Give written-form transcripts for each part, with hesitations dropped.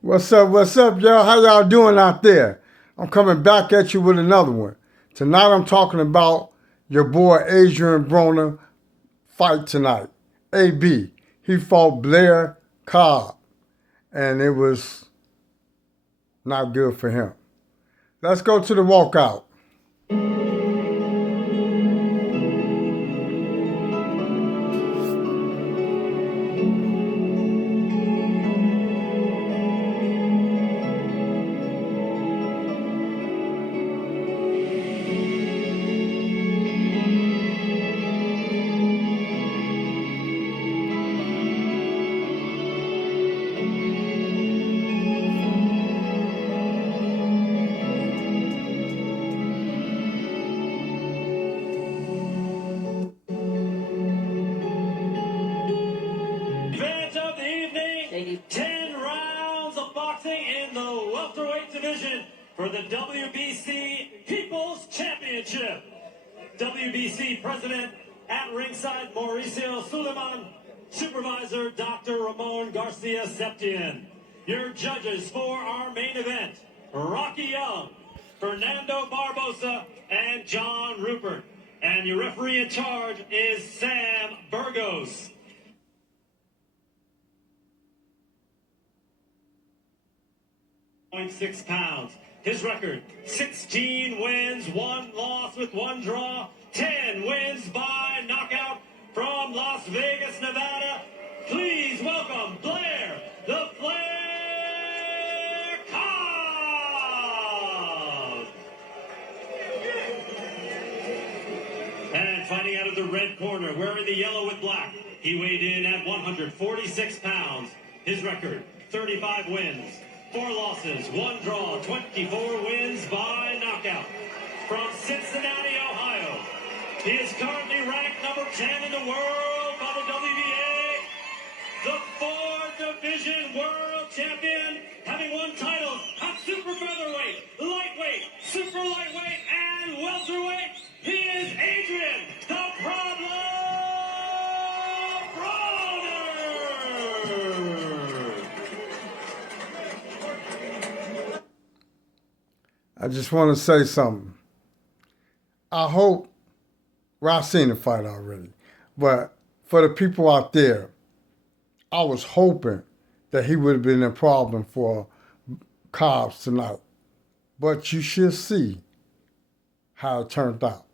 What's up, y'all? How y'all doing out there? I'm coming back at you with another one. Tonight I'm talking about your boy Adrien Broner fight tonight. AB. He fought Blair Cobbs, and it was not good for him. Let's go to the walkout. Event of the evening, 10 rounds of boxing in the welterweight division for the WBC People's Championship. WBC President at ringside, Mauricio Suleiman. Supervisor, Dr. Ramon Garcia Septién. Your judges for our main event, Rocky Young, Fernando Barbosa, and John Rupert. And your referee in charge is Sam Burgos. 6 pounds. His record, 16 wins, 1 loss with 1 draw, 10 wins by knockout from Las Vegas, Nevada. Please welcome Blair, the Flair Cobbs. And fighting out of the red corner, wearing the yellow with black, he weighed in at 146 pounds. His record, 35 wins. 4 losses, 1 draw, 24 wins by knockout. From Cincinnati, Ohio, he is currently ranked number 10 in the world by the WBA. The 4th Division World Champion, having won titles at super featherweight, lightweight, super lightweight, and welterweight. He is Adrien, the Problem Broner. I just want to say something. I hope, well, I've seen the fight already, but for the people out there, I was hoping that he would have been a problem for Cobbs tonight. But you should see how it turned out.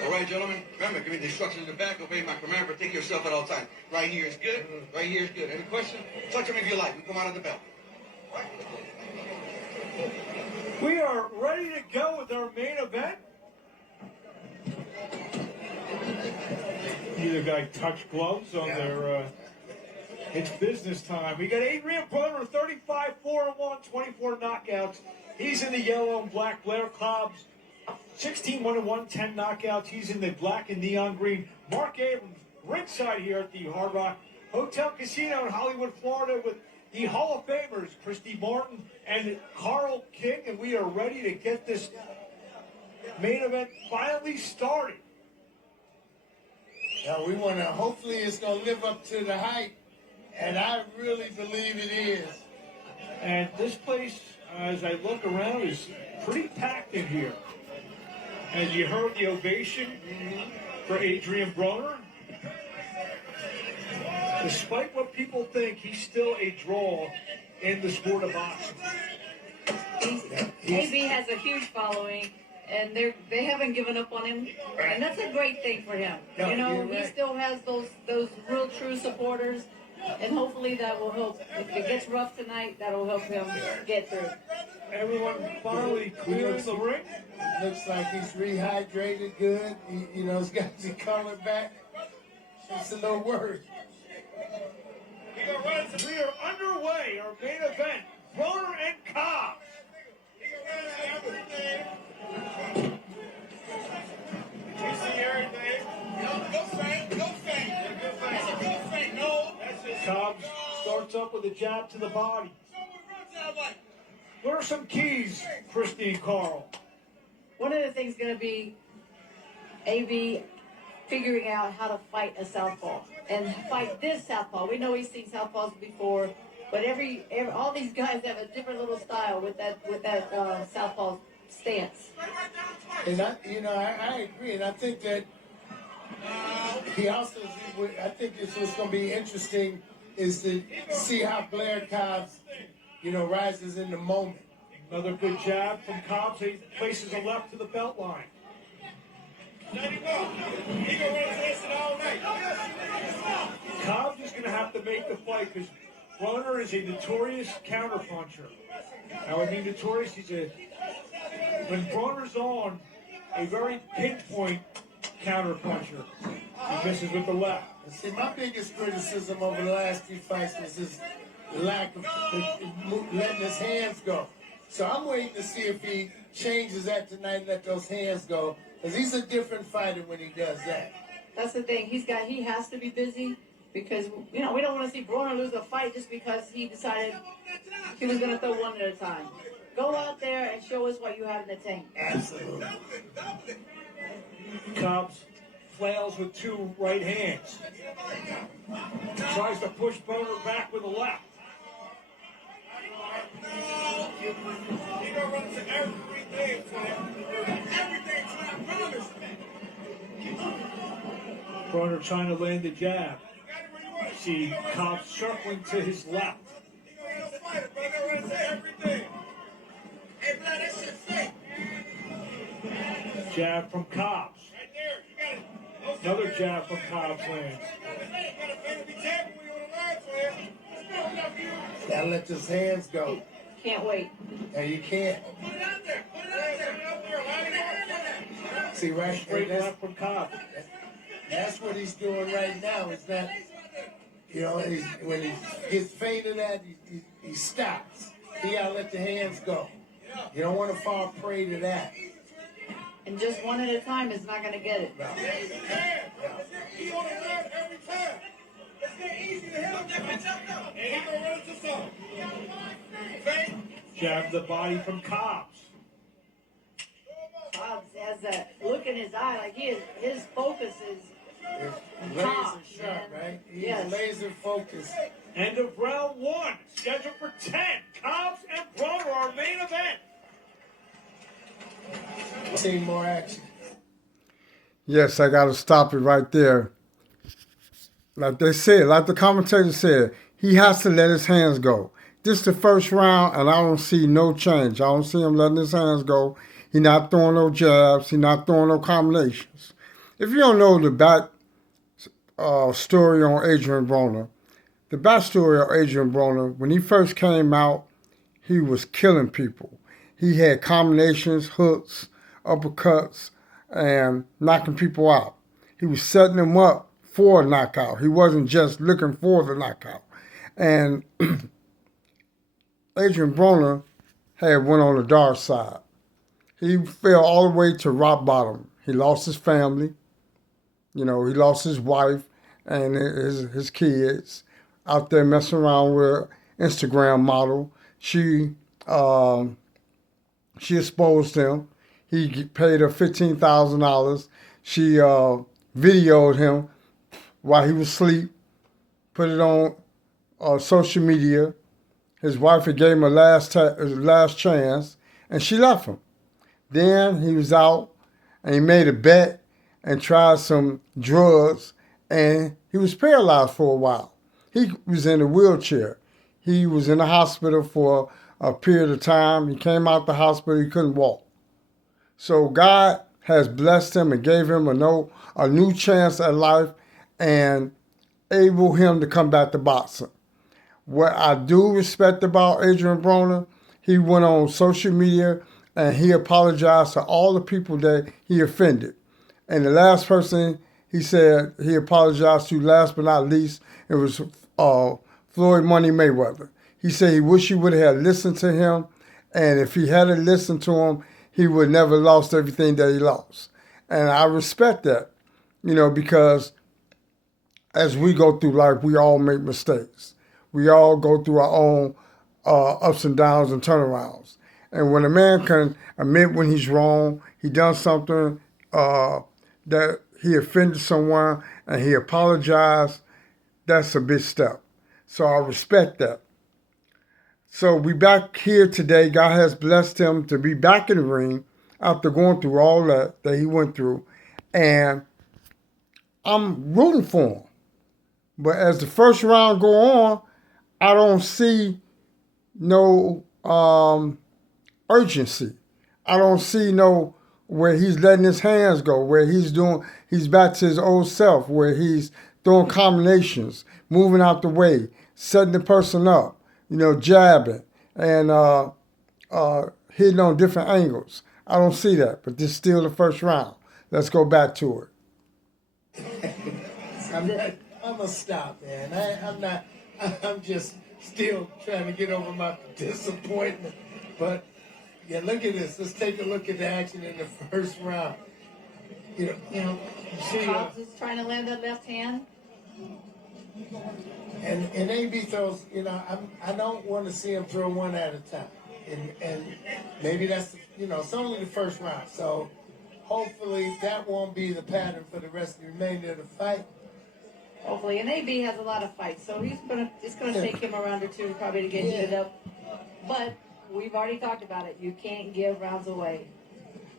All right, gentlemen, remember, give me the instructions in the back, obey my command, protect yourself at all times. Right here is good, right here is good. Any question? Touch him if you like. We come out of the belt. We are ready to go with our main event. Neither guy touched gloves on their, it's business time. We got Adrien Broner, 35, 4-1, 24 knockouts. He's in the yellow and black. Blair Cobbs, 16, 1-1, 10 knockouts. He's in the black and neon green. Mark Abrams, ringside here at the Hard Rock Hotel Casino in Hollywood, Florida, with the Hall of Famers, Christy Martin and Carl King, and we are ready to get this main event finally started. Now we want to, hopefully it's going to live up to the hype, and I really believe it is. And this place, as I look around, is pretty packed in here. As you heard the ovation for Adrien Broner, despite what people think, he's still a draw in the sport of boxing. AB has a huge following, and they haven't given up on him, and that's a great thing for him. No, you know, you're he right. still has those real true supporters, and hopefully that will help. If it gets rough tonight, that'll help him get through. Everyone finally clears the ring. Looks like he's rehydrated good. He's got the color back. It's a little worried. We are underway, our main event, Broner and Cobbs. jab to the body. What are some keys, Christine Carl? One of the things going to be AB figuring out how to fight a southpaw and fight this southpaw. We know he's seen southpaws before, but all these guys have a different little style with that southpaw stance. And I agree, and I think that he also, I think this was going to be interesting is to see how Blair Cobbs, rises in the moment. Another good jab from Cobbs. He places a left to the belt line. Cobbs is going to have to make the fight because Broner is a notorious counterpuncher. Now, I mean notorious, when Broner's on, a very pinpoint counterpuncher. He misses with the left. See, my biggest criticism over the last few fights was his lack of letting his hands go. So I'm waiting to see if he changes that tonight and let those hands go. Because he's a different fighter when he does that. That's the thing. He has to be busy because, we don't want to see Broner lose a fight just because he decided he was going to throw one at a time. Go out there and show us what you have in the tank. Absolutely. Cobbs flails with two right hands. Tries to push Broner back with a left. Broner trying to land the jab. See Cobbs circling to his left. Jab from Cobbs. Another jab from Cobbs lands. Gotta let his hands go. Can't wait. And you can't. See, right? Straight left from Cobbs. That's what he's doing right now. Is that, when he gets faded at, he stops. He gotta let the hands go. You don't want to fall prey to that. And just one at a time is not going to get it. No. He on the left every time. It's not easy to hit him. And he gonna run into something. Jab the body from Cobbs. Cobbs has that look in his eye, like his focus is Laser Cobbs, sharp, man. right? He's Yes. laser focused. End of round one. Scheduled for 10. Cobbs and Broner, our main event. See more action. Yes, I got to stop it right there. Like they said, like the commentator said, he has to let his hands go. This is the first round, and I don't see no change. I don't see him letting his hands go. He's not throwing no jabs. He's not throwing no combinations. If you don't know the back story on Adrien Broner, the backstory of Adrien Broner, when he first came out, he was killing people. He had combinations, hooks, uppercuts, and knocking people out. He was setting them up for a knockout. He wasn't just looking for the knockout. And Adrien Broner had went on the dark side. He fell all the way to rock bottom. He lost his family. He lost his wife and his kids out there messing around with an Instagram model. She exposed him. He paid her $15,000. She videoed him while he was asleep, put it on social media. His wife had gave him a last chance, and she left him. Then he was out, and he made a bet and tried some drugs, and he was paralyzed for a while. He was in a wheelchair. He was in the hospital for a period of time. He came out the hospital, he couldn't walk. So God has blessed him and gave him a new chance at life and able him to come back to boxing. What I do respect about Adrien Broner, he went on social media and he apologized to all the people that he offended. And the last person he said he apologized to, last but not least, it was Floyd Money Mayweather. He said he wished he would have listened to him, and if he hadn't listened to him, he would never lost everything that he lost. And I respect that, because as we go through life, we all make mistakes. We all go through our own ups and downs and turnarounds. And when a man can admit when he's wrong, he done something that he offended someone and he apologized, that's a big step. So I respect that. So we back here today. God has blessed him to be back in the ring after going through all that he went through. And I'm rooting for him. But as the first round go on, I don't see no urgency. I don't see no where he's letting his hands go, where he's back to his old self, where he's throwing combinations, moving out the way, setting the person up, jabbing and hitting on different angles. I don't see that, but this is still the first round. Let's go back to it. I'm gonna stop, man. I'm just still trying to get over my disappointment. But yeah, look at this. Let's take a look at the action in the first round. Cobbs is trying to land that left hand. And AB throws, I don't want to see him throw one at a time. And maybe that's, it's only the first round. So hopefully that won't be the pattern for the rest of the remainder of the fight. Hopefully. And AB has a lot of fights, so it's gonna take him a round or two probably to get heated up. But we've already talked about it. You can't give rounds away.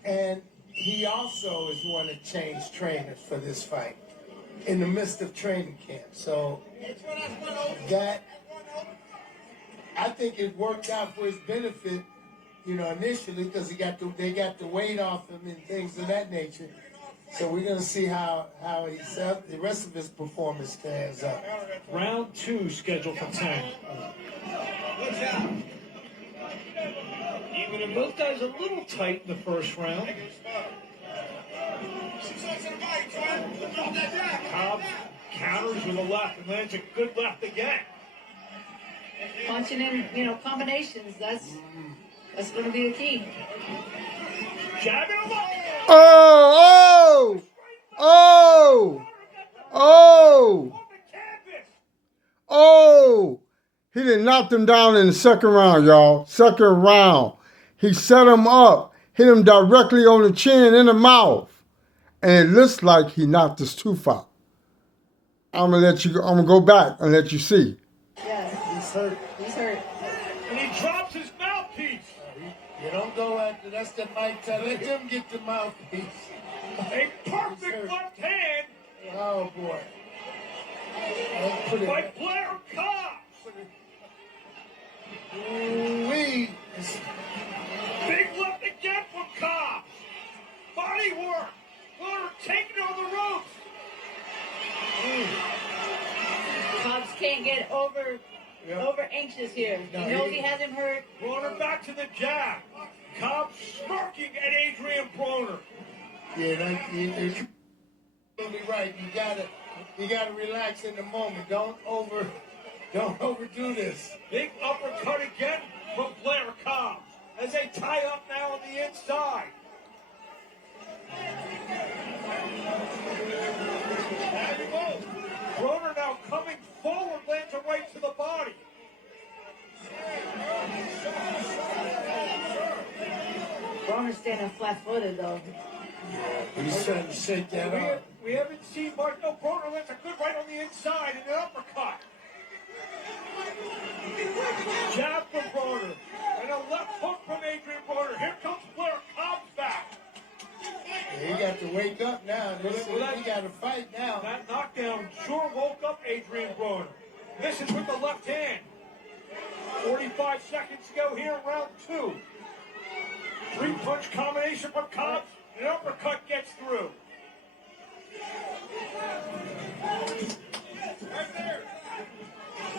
And he also is one to change trainers for this fight in the midst of training camp. So that, I think it worked out for his benefit, initially because they got the weight off him and things of that nature. So we're going to see how the rest of his performance stands up. Round 2 scheduled for 10. Even if both guys a little tight in the first round. Cobbs counters with a left and lands a good left again. Punching in, combinations. That's going to be the key. Jabbing him up. Oh! He done knocked him down in the second round, y'all. Second round. He set him up, hit him directly on the chin and the mouth. And it looks like he knocked his tooth out. I'm gonna go back and let you see. Yeah, He's hurt. He's hurt. And he drops his mouthpiece. You don't go after, that's the Mike Tyson. Let them get the mouthpiece. A perfect left hand. Oh, boy. By Blair Cobbs. Ooh-wee. Big left again from Cobbs. Body work. Broner taking it on the ropes. Cobbs can't get over anxious here. He knows he has him hurt. Broner back to the jab. Cobbs smirking at Adrien Broner. Yeah, you're totally right. You gotta relax in the moment. Don't overdo this. Big uppercut again from Blair Cobbs as they tie up now on the inside. Broner now coming forward, lands a right to the body. Broner's standing flat-footed, though. He's trying to shake that off. We haven't seen much. No, Broner lands a good right on the inside and an uppercut. Jab from Broner and a left hook from Adrien Broner. Here comes Blair Cobbs back. Yeah, he got to wake up now. He got to fight now. That knockdown sure woke up Adrien Broner. Misses with the left hand. 45 seconds to go here in round 2. 3-punch combination from Cobbs. An uppercut gets through.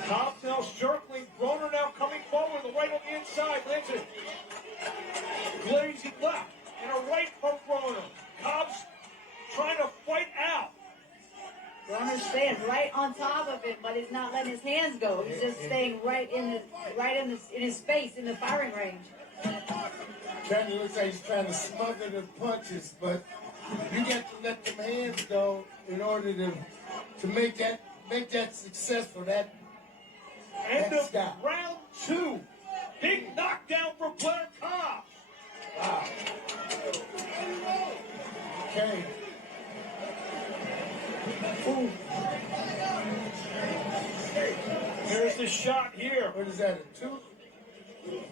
Cobbs now circling. Broner now coming forward. The right on the inside. Lands a glazing left. And a right from Broner. Cobbs trying to fight out. Broner's staying right on top of him, but he's not letting his hands go. He's just staying right in his space, in the firing range. Kind of looks like he's trying to smother the punches, but you got to let them hands go in order to make that successful. End Let's of stop. round 2. Big knockdown for Blair Cobbs. Wow. Okay. Ooh. There's the shot here. What is that, a tooth? Ooh.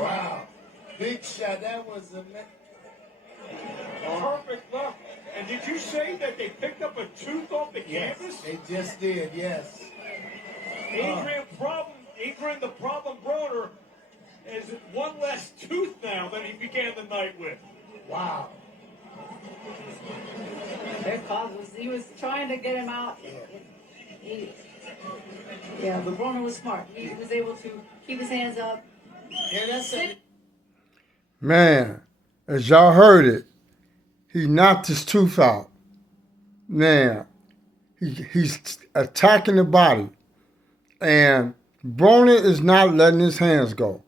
Wow. Big shot. That was a... Perfect left. And did you say that they picked up a tooth off the Yes, canvas? they just did, yes. Adrien the problem Broner has one less tooth now than he began the night with. Wow. Their cause he was trying to get him out. But Broner was smart. He was able to keep his hands up. Yeah, that's it. Man, as y'all heard it, he knocked his tooth out. Now, he's attacking the body. And Broner is not letting his hands go.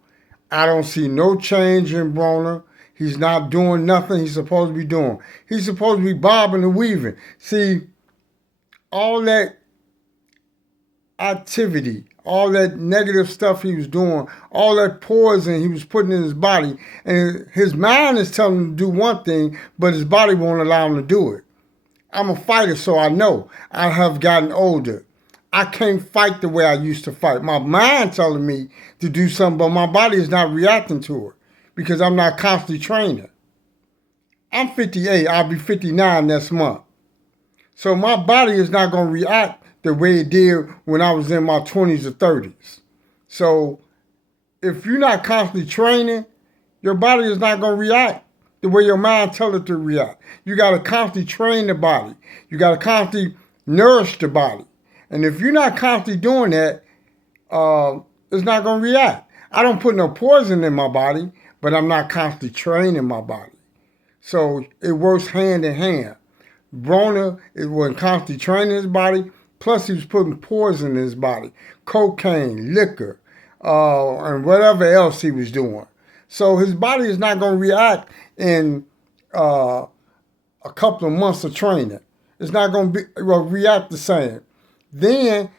I don't see no change in Broner. He's not doing nothing he's supposed to be doing. He's supposed to be bobbing and weaving. See, all that activity, all that negative stuff he was doing, all that poison he was putting in his body, and his mind is telling him to do one thing, but his body won't allow him to do it. I'm a fighter, so I know. I have gotten older. I can't fight the way I used to fight. My mind telling me to do something, but my body is not reacting to it because I'm not constantly training. I'm 58. I'll be 59 next month. So my body is not going to react the way it did when I was in my 20s or 30s. So if you're not constantly training, your body is not going to react the way your mind tells it to react. You got to constantly train the body. You got to constantly nourish the body. And if you're not constantly doing that, it's not going to react. I don't put no poison in my body, but I'm not constantly training my body. So it works hand in hand. Broner was constantly training his body, plus he was putting poison in his body, cocaine, liquor, and whatever else he was doing. So his body is not going to react in a couple of months of training. It's not going to react the same. Then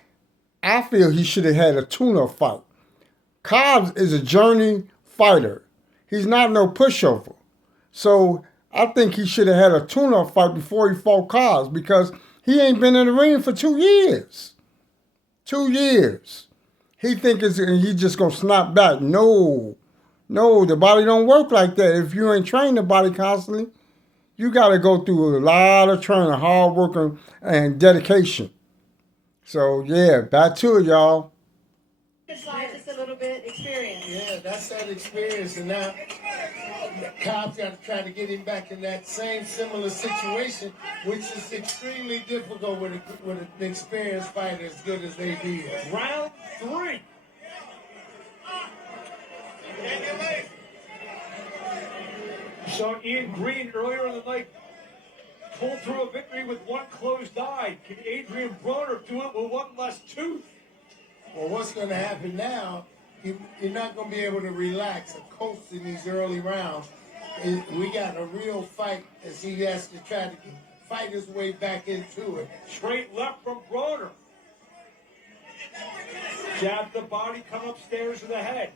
I feel he should have had a tune-up fight. Cobbs is a journey fighter. He's not no pushover. So I think he should have had a tune-up fight before he fought Cobbs because he ain't been in the ring for 2 years. 2 years. He think he's just going to snap back. No, the body don't work like that. If you ain't training the body constantly, you got to go through a lot of training, hard work, and dedication. So, yeah, back to it, y'all. Just a little bit experience. Yeah, that's that experience. And now Cobbs got to try to get him back in that same similar situation, which is extremely difficult with an experienced fighter as good as they be. Round 3. You saw Ian Green earlier in the night pull through a victory with one closed eye. Can Adrien Broner do it with one less tooth? Well, what's going to happen now, you're not going to be able to relax and coast in these early rounds. We got a real fight as he has to try to fight his way back into it. Straight left from Broner. Jab the body, come upstairs to the head.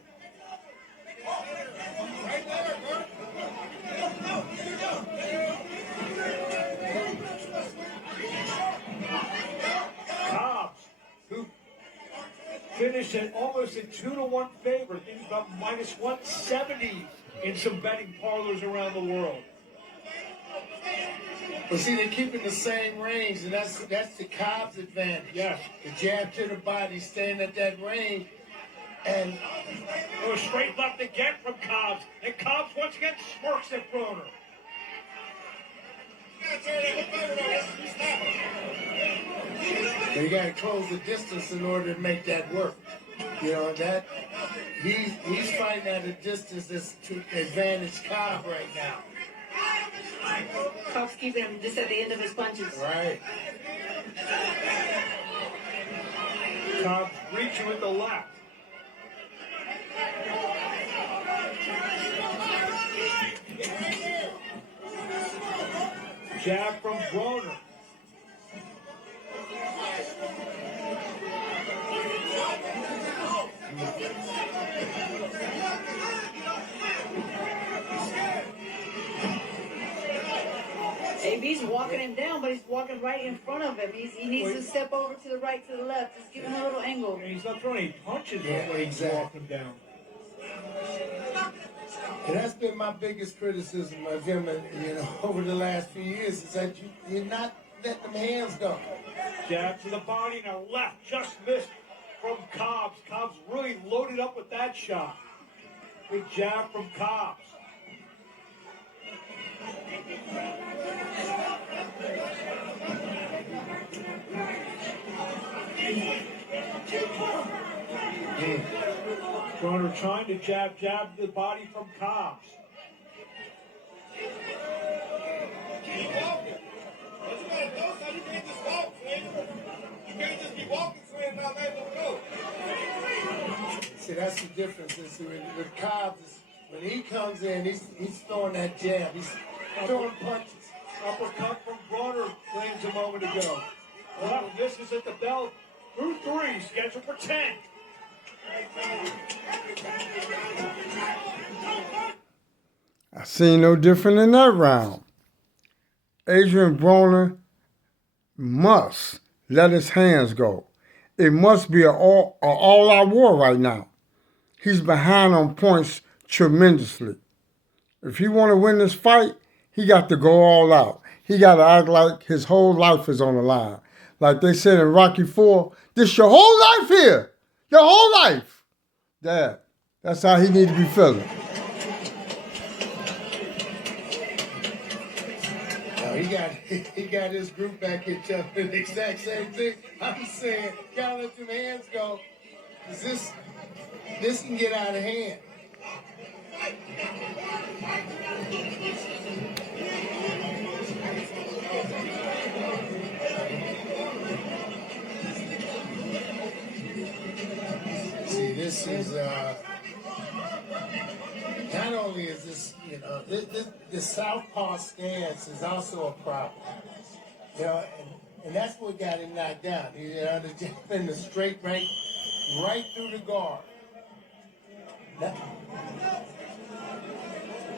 Cobbs, who finished at almost a 2-1 favor, thinks about minus 170 in some betting parlors around the world. But see, they're keeping the same range, and that's the Cobbs advantage. Yes. The jab to the body, staying at that range, and Oh, straight left again from Cobbs, and Cobbs once again smirks at Broner. you got to close the distance in order to make that work. You know that he's fighting at a distance that's to advantage Cobb right now. Cobbs keeping him just at the end of his punches. Right. Cobbs reaching with the left. Jab from Broner. He's walking him down, but he's walking right in front of him. He needs to step over to the right, to the left. Just give him a little angle. And he's not throwing any punches when he's exactly. walking down. And that's been my biggest criticism of him, over the last few years, is that you're not letting them hands go. Jab to the body, now left, just missed from Cobbs. Cobbs really loaded up with that shot. Big jab from Cobbs. Broner trying to jab the body from Cobbs. Keep walking. That's what it goes. You can't just walk, Swin. You can't just be walking, Swin, now let him go. See, that's the difference. Is with Cobbs, when he comes in, he's throwing that jab. He's throwing punches. Uppercut from Broner lands a moment ago. Well, this is at the bell. Through 3, scheduled for 10. I seen no different in that round. Adrien Broner must let his hands go. It must be an all-out war right now. He's behind on points tremendously. If he want to win this fight, he got to go all out. He got to act like his whole life is on the line. Like they said in Rocky IV, this your whole life here. Your whole life. That's how he need to be feeling. He got his group back in each other. The exact same thing. I'm saying, gotta let them hands go. 'Cause this can get out of hand. See, this is not only is this, this southpaw stance is also a problem. And that's what got him knocked down. The jab in the straight right through the guard.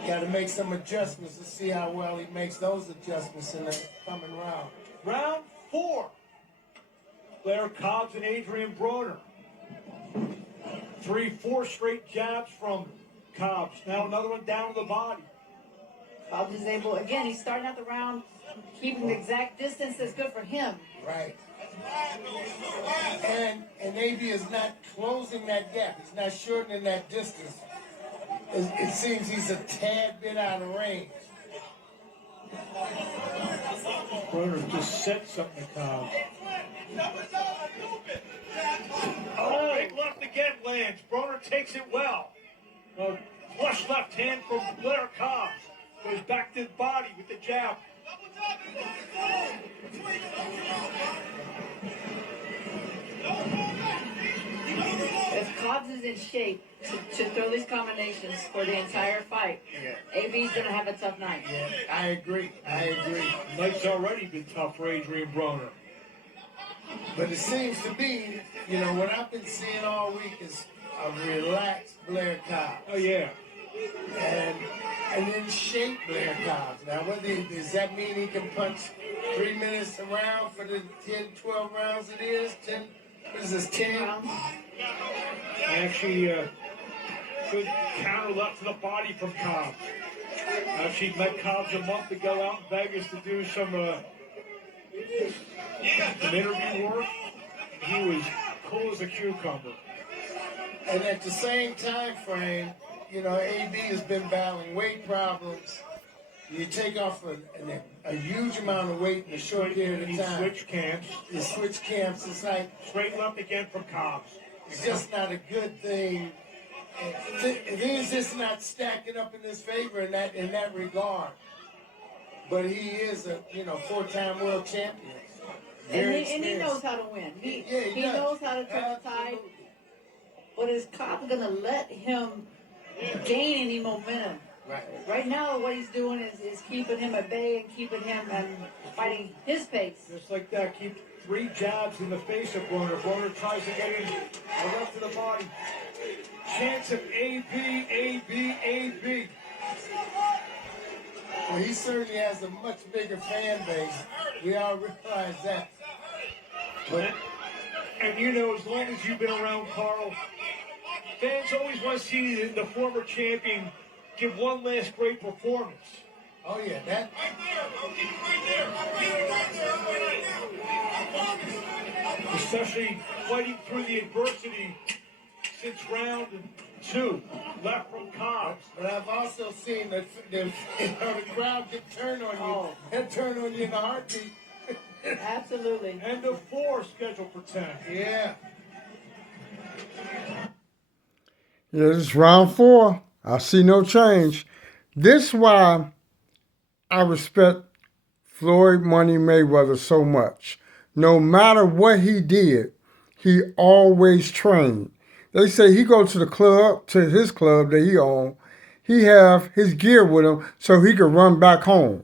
Got to make some adjustments to see how well he makes those adjustments in the coming round. Round 4. Blair, Cobbs, and Adrien Broner. 3-4 straight jabs from Cobbs. Now another one down to the body. Cobbs is able, again, he's starting out the round, keeping the exact distance that's good for him. Right. And AB is not closing that gap. He's not shortening that distance. It seems he's a tad bit out of range. Broner just set something to Cobbs. Oh, big left again lands. Broner takes it well. Flush left hand from Blair. Cobbs goes back to the body with the jab. If Cobbs is in shape to throw these combinations for the entire fight, AB's going to have a tough night. Yeah, I agree. Night's already been tough for Adrien Broner. But it seems to be, what I've been seeing all week is a relaxed Blair Cobbs. Oh, yeah. And then shape Blair Cobbs. Now, does that mean he can punch 3 minutes a round for the 10, 12 rounds it is? 10, what is this, 10? Actually, good counter left to the body from Cobbs. She met Cobbs a month ago out in Vegas to do some interview work. He was cool as a cucumber. And at the same time frame, AB has been battling weight problems. You take off a huge amount of weight in a short period of time. You switch camps. It's like straight left again from Cobbs. It's just not a good thing. Things just not stacking up in his favor in that regard. But he is a 4-time world champion. And he knows how to win. He knows how to turn the tide. But is Cobbs going to let him gain any momentum? Right now, what he's doing is keeping him at bay and keeping him fighting his pace. Just like that, keep 3 jabs in the face of Broner. Broner tries to get in a left to the body. Chance of AB. Well, he certainly has a much bigger fan base. We all realize that. But And you know, as long as you've been around Carl, fans always want to see the former champion give one last great performance. oh yeah, that. Especially fighting through the adversity since round 2, left from Cobbs. But I've also seen that the crowd can turn on you. Oh. They'll turn on you in a heartbeat. Absolutely. And the 4 scheduled for 10. Yeah. Yeah, this is round 4. I see no change. This is why I respect Floyd Money Mayweather so much. No matter what he did, he always trained. They say he go to the club, to his club that he owned. He have his gear with him so he could run back home.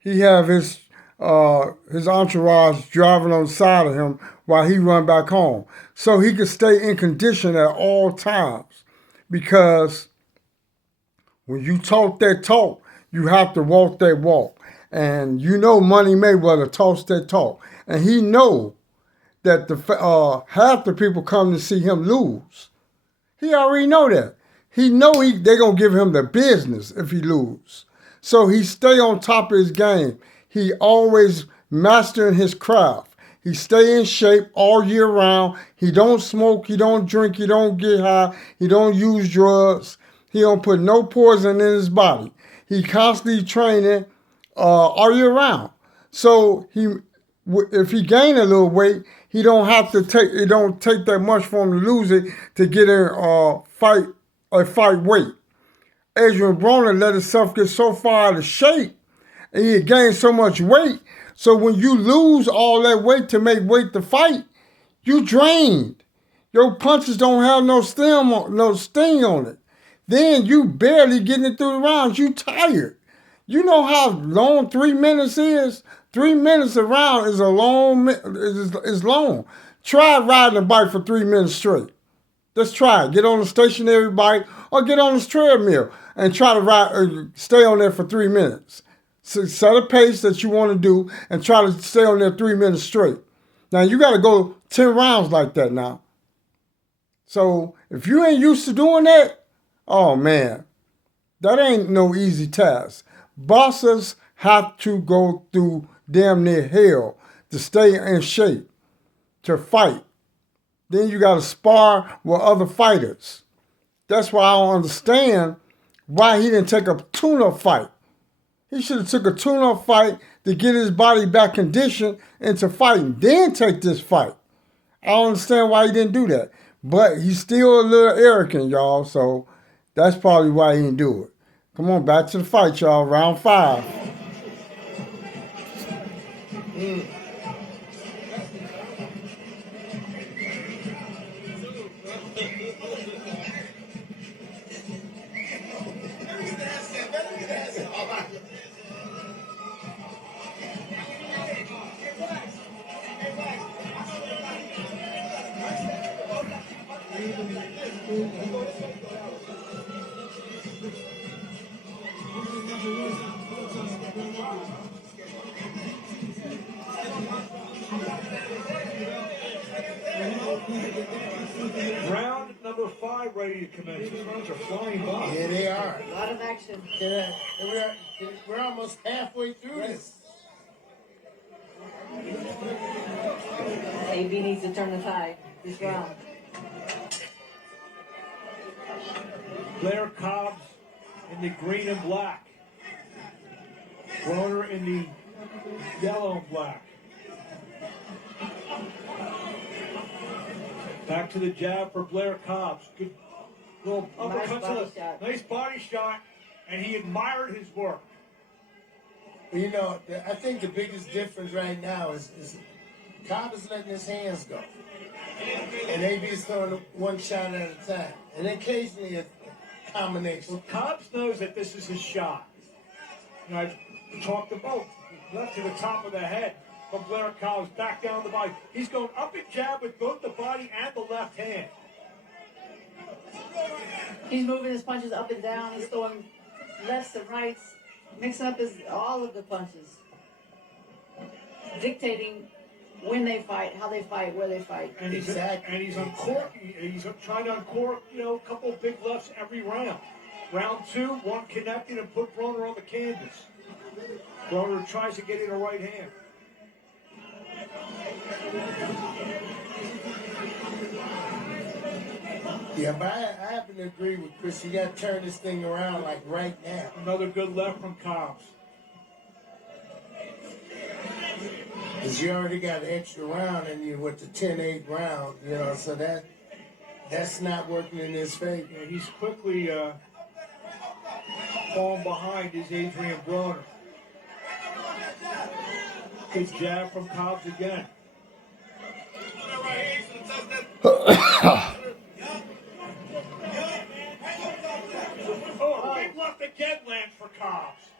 He have his entourage driving on the side of him while he run back home, so he could stay in condition at all times. Because when you talk that talk, you have to walk that walk. And you know Money Mayweather talks that talk. And he know that half the people come to see him lose. He already know that. He know they going to give him the business if he lose. So he stay on top of his game. He always mastering his craft. He stay in shape all year round. He don't smoke. He don't drink. He don't get high. He don't use drugs. He don't put no poison in his body. He constantly training all year round. So if he gain a little weight, he don't have to take. It don't take that much for him to lose it to get in fight weight. Adrien Broner let himself get so far out of shape, and he gained so much weight. So when you lose all that weight to make weight to fight, you drained. Your punches don't have no sting on it. Then you barely getting it through the rounds. You tired. You know how long 3 minutes is? 3 minutes a round is is long. Try riding a bike for 3 minutes straight. Just try it. Get on a stationary bike or get on this treadmill and try to stay on there for 3 minutes. So set a pace that you want to do and try to stay on there 3 minutes straight. Now you got to go 10 rounds like that now. So if you ain't used to doing that, oh man, that ain't no easy task. Bosses have to go through damn near hell to stay in shape, to fight. Then you got to spar with other fighters. That's why I don't understand why he didn't take a tune-up fight. He should have took a tune-up fight to get his body back conditioned into fighting, then take this fight. I don't understand why he didn't do that. But he's still a little arrogant, y'all, so that's probably why he didn't do it. Come on, back to the fight, y'all. Round 5. Round number 5 ready to commence. These rounds are flying by. Yeah, they are. A lot of action. Yeah, we're almost halfway through this. AB needs to turn the tide this round. Blair Cobbs in the green and black. Broner in the yellow and black. Back to the jab for Blair Cobbs. Good little uppercut to the nice body shot, and he admired his work. Well, you know, I think the biggest difference right now is Cobb is letting his hands go. And AB is throwing one shot at a time. And occasionally a combination. Well, Cobbs knows that this is his shot. You know, I talked about left to the top of the head from Blair Cobbs, back down the body. He's going up and jab with both the body and the left hand. He's moving his punches up and down. He's throwing lefts and rights. Mixing up all of the punches, dictating when they fight, how they fight, where they fight. And he's uncorking. He's trying to uncork, a couple of big lefts every round. Round 2, one connected and put Broner on the canvas. Broner tries to get in a right hand. Yeah, but I happen to agree with Chris. You got to turn this thing around like right now. Another good left from Cobbs. Because you already got an extra round and you with the 10-8 round, so that's not working in his favor. Yeah, he's quickly falling behind his Adrien Broner. Good jab from Cobbs again. Oh, big left again lands for Cobbs.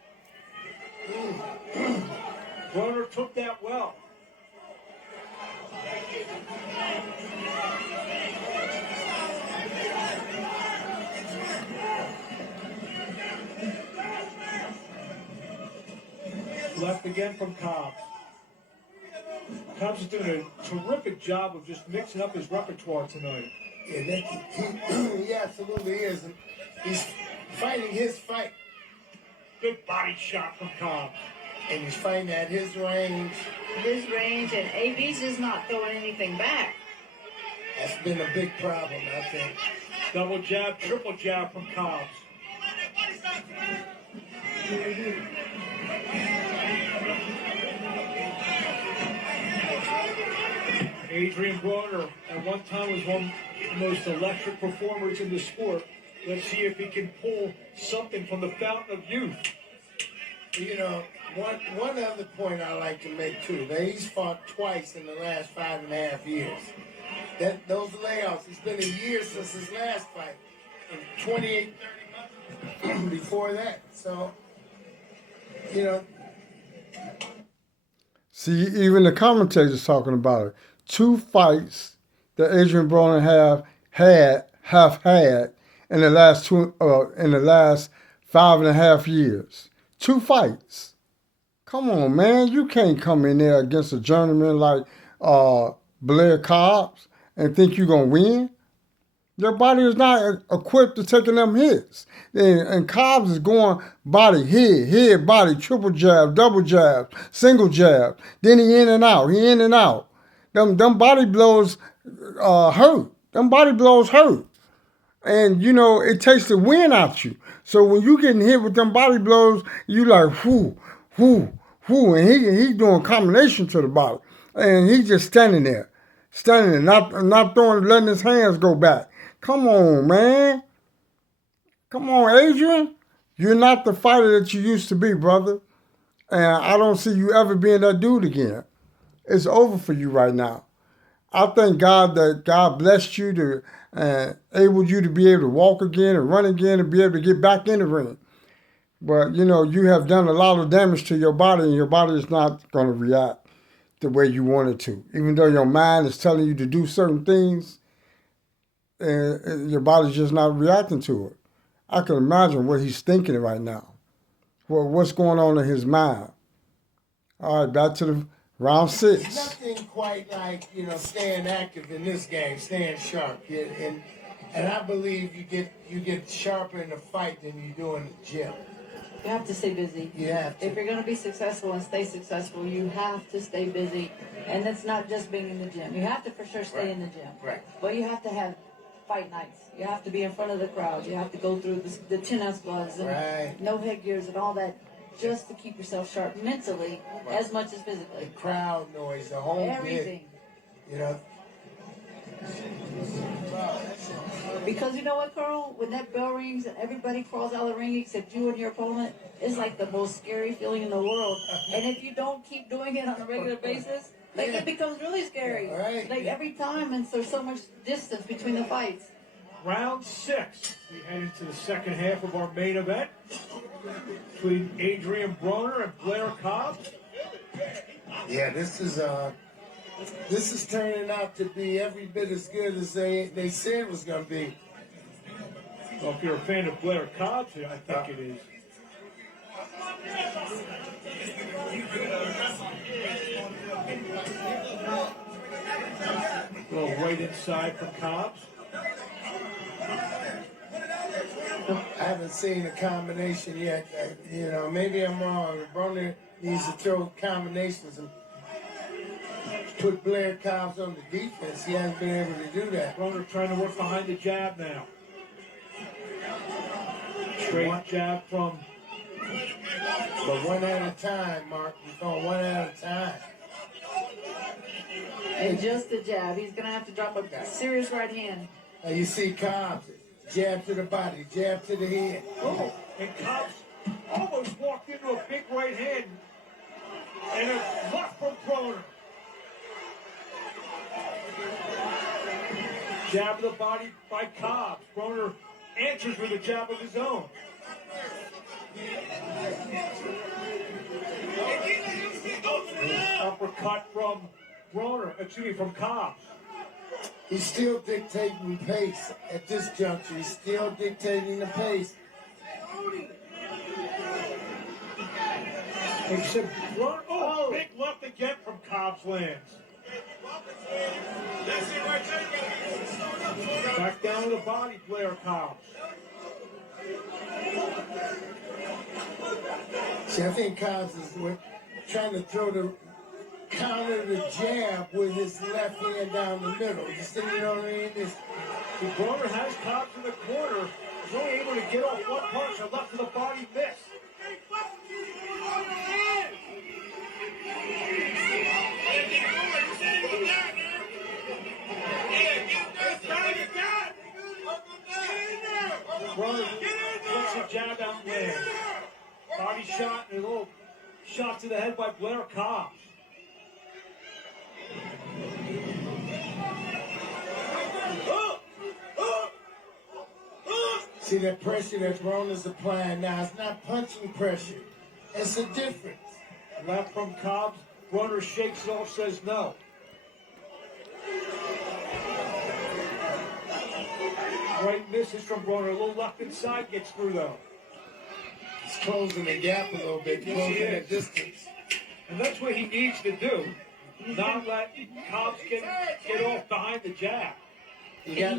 Broner took that well. Left again from Cobbs. Cobbs is doing a terrific job of just mixing up his repertoire tonight. Yeah, he absolutely is. And he's fighting his fight. Good body shot from Cobbs. And he's fighting at his range. And AB's just not throwing anything back. That's been a big problem, I think. Double jab, triple jab from Cobbs. Adrien Broner at one time was one of the most electric performers in the sport. Let's see if he can pull something from the fountain of youth. One other point I like to make too, that he's fought twice in the last 5.5 years. Those layoffs, it's been a year since his last fight, and 28, 30 months before that. So, See, even the commentators talking about it. 2 fights that Adrien Broner have had in the last 5.5 years. 2 fights. Come on, man. You can't come in there against a journeyman like Blair Cobbs and think you're going to win. Your body is not equipped to taking them hits. And Cobbs is going body, head, body, triple jab, double jab, single jab. Then he in and out. Them body blows hurt. Them body blows hurt. And, it takes the wind out you. So when you getting hit with them body blows, you like, whoo. And he doing combination to the body. And he just standing there, not throwing, letting his hands go back. Come on, man. Come on, Adrien. You're not the fighter that you used to be, brother. And I don't see you ever being that dude again. It's over for you right now. I thank God that God blessed you to able you to be able to walk again and run again and be able to get back in the ring. But, you have done a lot of damage to your body, and your body is not going to react the way you want it to. Even though your mind is telling you to do certain things, and your body's just not reacting to it. I can imagine what he's thinking right now. Well, what's going on in his mind? All right, back to the round 6. Nothing quite like, staying active in this game, staying sharp. And I believe you get sharper in the fight than you do in the gym. You have to stay busy. You have to. If you're going to be successful and stay successful, you have to stay busy. And it's not just being in the gym. You have to for sure stay in the gym. Right. But you have to have fight nights. You have to be in front of the crowd. You have to go through the chin-out gloves and no headgears and all that just to keep yourself sharp mentally as much as physically. The crowd noise, the whole everything. bit. Because you know what, Carl? When that bell rings and everybody crawls out of the ring except you and your opponent, it's like the most scary feeling in the world. And if you don't keep doing it on a regular basis, it becomes really scary. Every time, and there's so much distance between the fights. Round 6. We head into the second half of our main event between Adrien Broner and Blair Cobbs. Yeah, this is turning out to be every bit as good as they said it was going to be. Well, if you're a fan of Blair Cobbs, I think it is. Little right inside from Cobbs. I haven't seen a combination yet. You know, maybe I'm wrong. Broner needs to throw combinations and put Blair Cobbs on the defense. He hasn't been able to do that. Broner trying to work behind the jab now. Straight jab from. But one at a time, Mark. He's going one at a time. And just a jab. He's going to have to drop a serious right hand. Now you see Cobbs, jab to the body, jab to the head. Oh, and Cobbs almost walked into a big right hand. And a left from Broner. Jab to the body by Cobbs. Broner answers with a jab of his own. Uppercut from Broner, from Cobbs. He's still dictating pace at this juncture. He's still dictating the pace. Except Broner, big left again from Cobbs lands. Back down to the body, Blair Cobbs. See, I think Cobbs is trying to counter the jab with his left hand down the middle. You see, you know what I mean? Broner has Cobbs in the corner. He's only able to get off one punch. A left to the body miss. Broner puts a jab out there. Body shot and a little shot to the head by Blair Cobbs. See that pressure that Broner's applying now? It's not punching pressure. It's a difference. Left from Cobbs. Broner shakes it off, says no. Right misses from Broner. A little left inside gets through though. He's closing the gap a little bit, closing the distance. And that's what he needs to do. Not let Cobbs get off behind the jab. Yeah,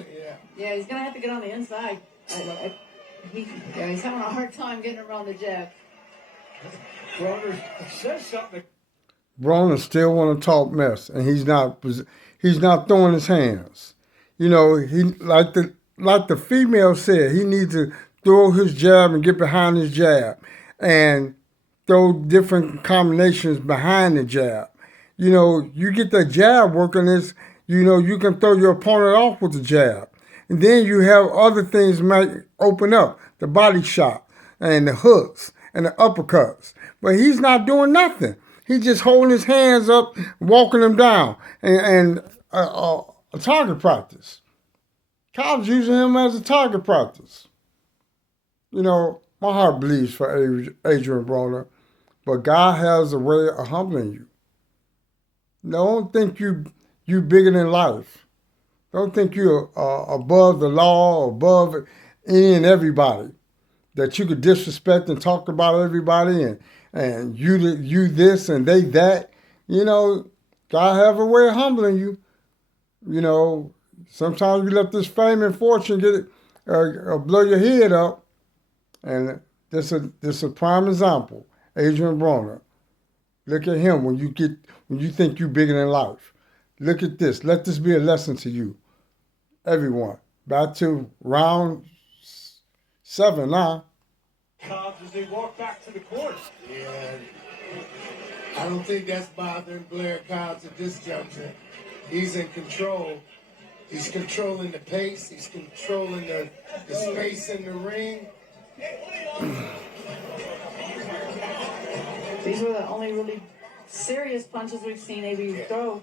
he's going to have to get on the inside. He's having a hard time getting around the jab. Broner says something. Broner still want to talk mess, and he's not throwing his hands. You know, he like the female said, he needs to throw his jab and get behind his jab, and throw different combinations behind the jab. You know, you get the jab working, you can throw your opponent off with the jab. And then you have other things might open up, the body shot and the hooks and the uppercuts. But he's not doing nothing. He's just holding his hands up, walking them down, and a target practice. Cobbs using him as a target practice. You know, my heart bleeds for Adrien Broner, but God has a way of humbling you. Don't think you bigger than life. Don't think you're above the law, above any and everybody. That you could disrespect and talk about everybody and you this and they that. You know, God have a way of humbling you. You know, sometimes you let this fame and fortune get it, blow your head up. And this is a prime example. Adrien Broner. Look at him when you think you're bigger than life. Look at this. Let this be a lesson to you. Everyone. Back to round 7 now. Cobbs as they walk back to the court. Yeah. I don't think that's bothering Blair Cobbs at this juncture. He's in control. He's controlling the pace. He's controlling the space in the ring. These were the only really serious punches we've seen AB throw.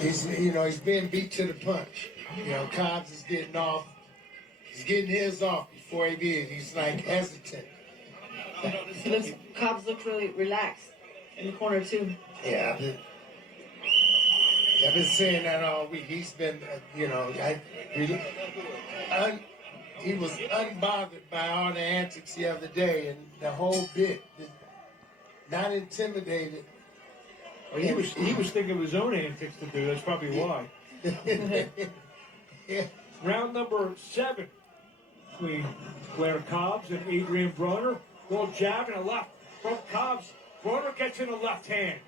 He's being beat to the punch. Cobbs is getting off. He's getting his off before he did. He's like hesitant. Cobbs looks really relaxed in the corner too. Yeah. I've been saying that all week. He's been, he was unbothered by all the antics the other day and the whole bit. Not intimidated. Well, he was thinking of his own antics to do. That's probably why. Yeah. Round number 7 between Blair Cobbs and Adrien Broner. Little jab and a left from Cobbs. Broner gets in the left hand.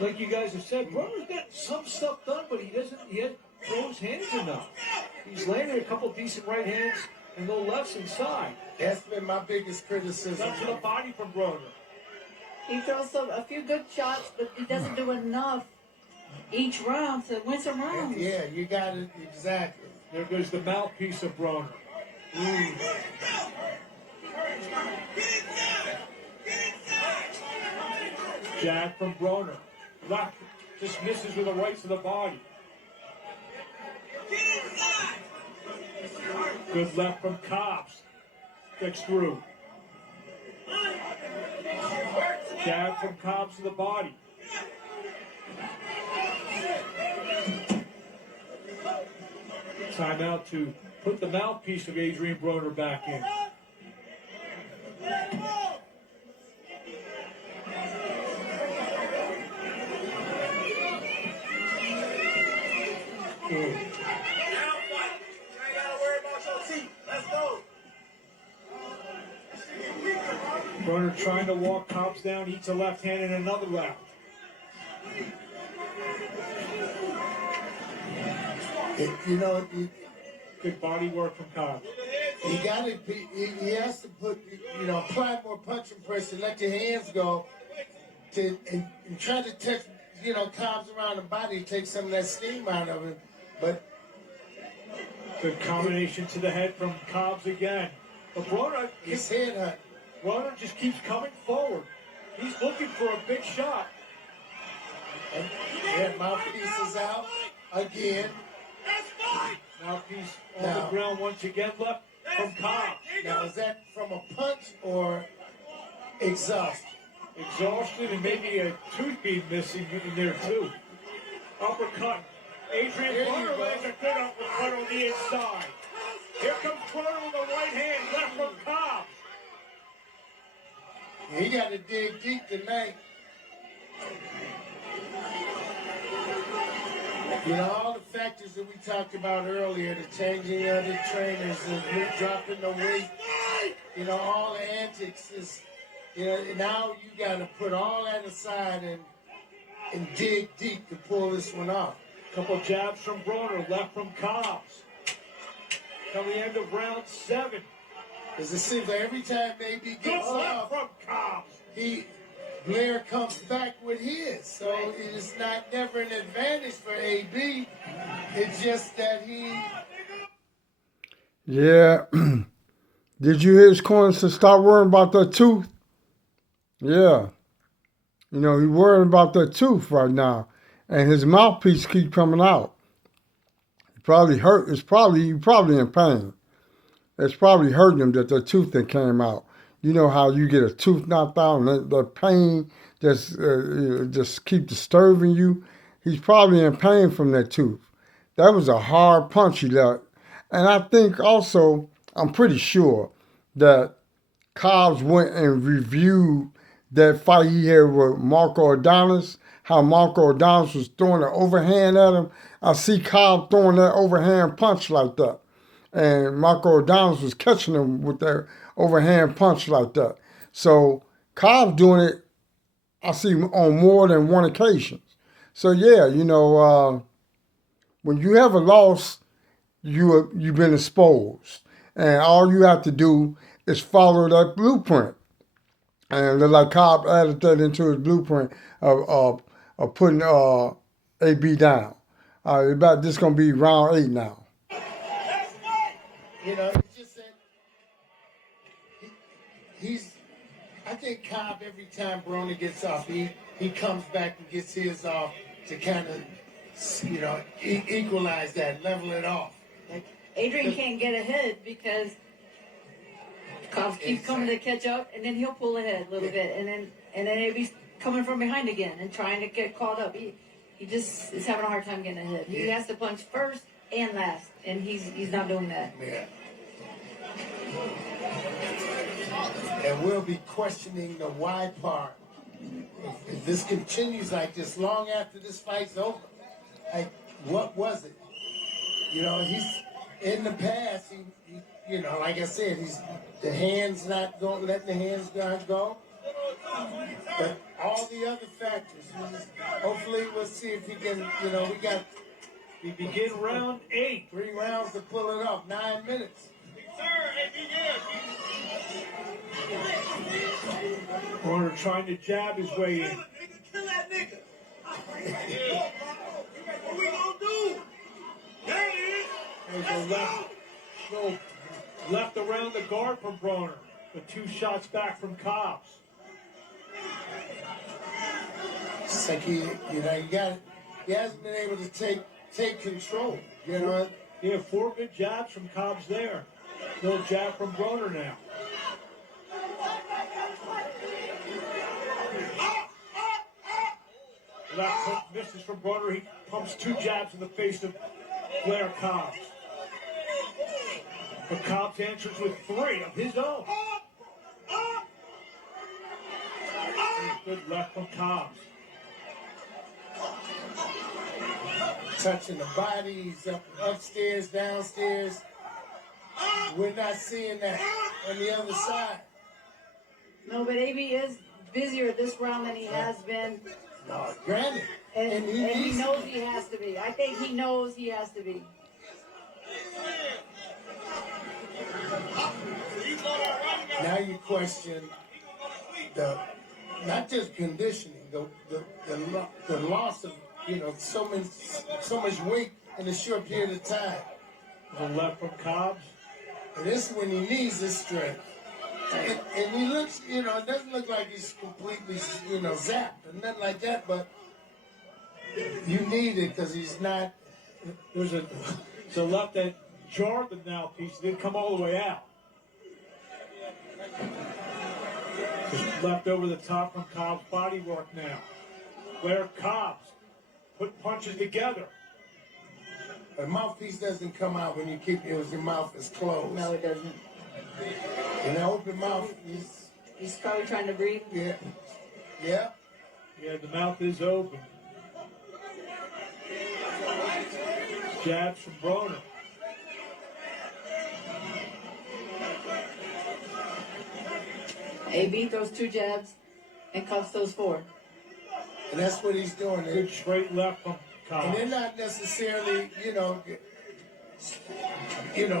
Like you guys have said, Broner's got some stuff done, but he doesn't throw his hands enough. He's landed a couple decent right hands and no lefts inside. That's been my biggest criticism. Up to the body from Broner. He throws a few good shots, but he doesn't do enough each round to win some rounds. Yeah, you got it exactly. There goes the mouthpiece of Broner. Jab from Broner. Left just misses with the right to the body. Good left from Cobbs. Gets through. Jab from Cobbs to the body. Timeout to put the mouthpiece of Adrien Broner back in. Broner trying to walk Cobbs down, eats a left hand and another left. Good body work from Cobbs. He got it. He has to put, apply more punching pressure. Let your hands go, and try to touch, Cobbs around the body, take some of that steam out of him. But good combination to the head from Cobbs again. But Broner, his head hurt. Broner just keeps coming forward. He's looking for a big shot. And that mouthpiece is out again. Mouthpiece on the ground once again, left from Cobbs. Now, is that from a punch or exhaustion? Exhausted and maybe a tooth being missing in there too. Uppercut. Adrien Broner lands a good uppercut on the inside. Here comes Broner with the right hand, left from Cobbs. He got to dig deep tonight. All the factors that we talked about earlier, the changing of the trainers, the dropping the weight, all the antics is, now you got to put all that aside and dig deep to pull this one off. Couple jabs from Broner, left from Cobbs. Till the end of round 7. Because it seems like every time AB gets off, from Cobbs. Blair comes back with his. So it is not never an advantage for AB. It's just that he... Yeah. Did you hear his corners to stop worrying about that tooth? Yeah. He's worrying about that tooth right now. And his mouthpiece keep coming out. It probably hurt. He's probably in pain. It's probably hurting him that the tooth that came out. You know how you get a tooth knocked out and the pain just keep disturbing you? He's probably in pain from that tooth. That was a hard punch he left. And I think also, I'm pretty sure that Cobbs went and reviewed that fight he had with Marco Adonis, how Marco Adonis was throwing an overhand at him. I see Cobbs throwing that overhand punch like that. And Marco Adonis was catching him with that overhand punch like that. So Cobbs doing it, I see on more than one occasion. So yeah, when you have a loss, you've been exposed. And all you have to do is follow that blueprint. And like Cobb added that into his blueprint of putting AB down. This is going to be round 8 now. It's just that I think Cobb, every time Broner gets off, he comes back and gets his off to kind of, equalize that, level it off. Adrien can't get ahead because Cobbs keeps coming to catch up, and then he'll pull ahead a little bit, and then AB's coming from behind again and trying to get caught up. He just is having a hard time getting ahead. He has to punch first and last, and he's not doing that. Yeah. And we'll be questioning the why part. If this continues like this long after this fight's over, like what was it? You know, he's in the past. He you know, like I said, the hands not going, letting the hands not go. But all the other factors. Hopefully, we'll see if he can. You know, We begin round 8. 3 rounds to pull it off. 9 minutes. Broner trying to jab his way in. Kill that nigga. What we gonna do? There it is. There's a left around the guard from Broner, but 2 shots back from Cobbs. It's like he hasn't been able to take control. You know. Yeah, 4 good jabs from Cobbs there. No jab from Broner now. Left hook misses from Broner. He pumps 2 jabs in the face of Blair Cobbs. But Cobbs answers with 3 of his own. Good left from Cobbs. Touching the body, he's upstairs, downstairs. We're not seeing that on the other side. No, but AB is busier this round than he has been. No, granted. And he knows he has to be. I think he knows he has to be. Now you question not just conditioning, the loss of so much weight in a short period of time. The left from Cobbs. And this is when he needs his strength. And he looks, it doesn't look like he's completely, zapped or nothing like that, but you need it because he's not. There's a left that jarred the mouthpiece, didn't come all the way out. Just left over the top from Cobbs' body work now. Blair Cobbs put punches together. The mouthpiece doesn't come out when you keep your mouth is closed. No, it doesn't. In an open mouth, He's probably trying to breathe. yeah. Yeah. Yeah, the mouth is open. Jabs from Broner. AB throws 2 jabs, and Cobbs throws 4. And that's what he's doing. Good straight left from And Cobbs. they're not necessarily,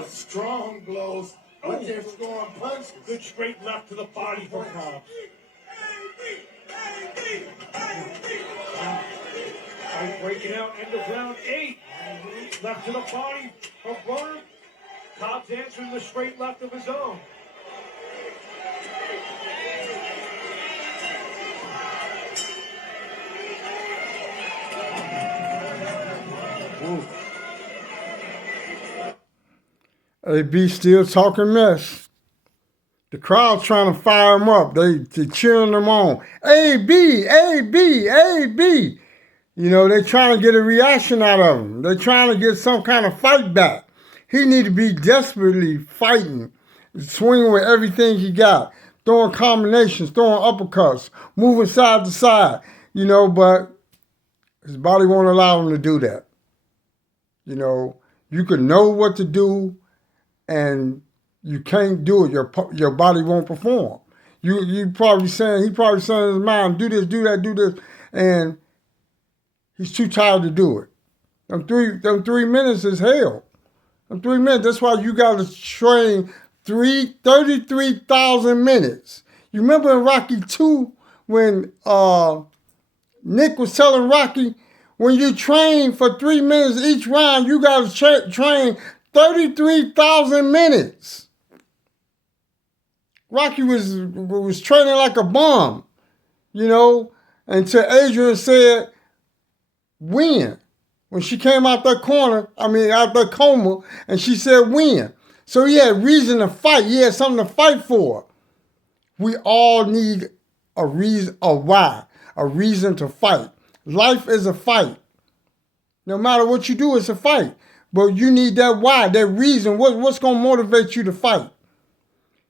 strong blows, but they're throwing punches. Good straight left to the body from Cobbs. Fight breaking out, end of round 8. Left to the body from Broner. Cobbs answering the straight left of his own. AB still talking mess. The crowd's trying to fire him up. They cheering him on. AB, AB, AB. They're trying to get a reaction out of him. They're trying to get some kind of fight back. He need to be desperately fighting, swinging with everything he got, throwing combinations, throwing uppercuts, moving side to side, but his body won't allow him to do that. You can know what to do, and you can't do it. Your body won't perform. He probably saying in his mind, do this, do that, do this, and he's too tired to do it. Them 3 minutes is hell. Them 3 minutes. That's why you got to train 33,000 minutes. You remember in Rocky 2 when Nick was telling Rocky, when you train for 3 minutes each round, you got to train 33,000 minutes. Rocky was training like a bomb, until Adrien said, win. When she came out that corner, out that coma, and she said win. So he had reason to fight. He had something to fight for. We all need a reason, a why, a reason to fight. Life is a fight. No matter what you do, it's a fight. But you need that why, that reason. What's going to motivate you to fight?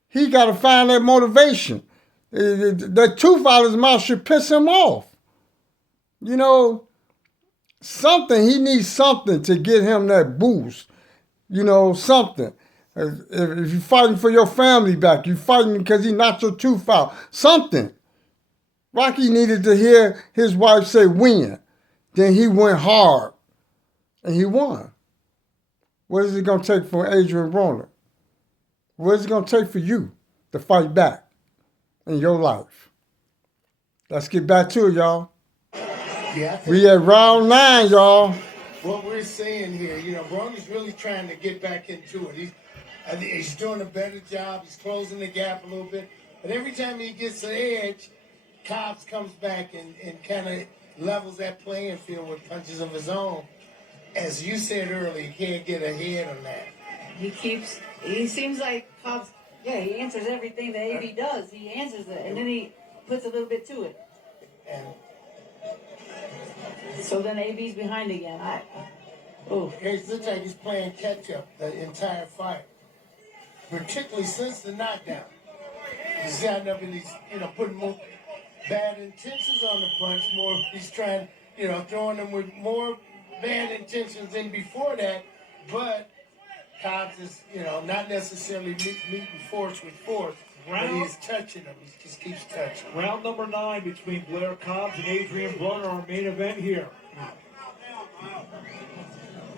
He got to find that motivation. That tooth out of his mouth should piss him off. You know, something. He needs something to get him that boost. You know, something. If you're fighting for your family back, you're fighting because he knocked your tooth out. Something. Rocky needed to hear his wife say win. Then he went hard. And he won. What is it going to take for Adrien Broner? What is it going to take for you to fight back in your life? Let's get back to it, y'all. Yeah, We at round 9, y'all. what we're seeing here, you know, Broner's really trying to get back into it. I think he's doing a better job. He's closing the gap a little bit. But every time he gets an edge, Cobbs comes back and kind of levels that playing field with punches of his own. As you said earlier, he can't get ahead on that. He seems like Cobbs, he answers everything that AB does. He answers it, and then he puts a little bit to it. And So then AB's behind again. it looks like he's playing catch-up the entire fight, particularly since the knockdown. He's gotten up and he's, putting more bad intentions on the punch. He's trying, throwing them with more bad intentions than before that. But Cobbs is, not necessarily meeting force with force, but he's touching him. He just keeps touching. Round number 9 between Blair Cobbs and Adrien Broner, our main event here.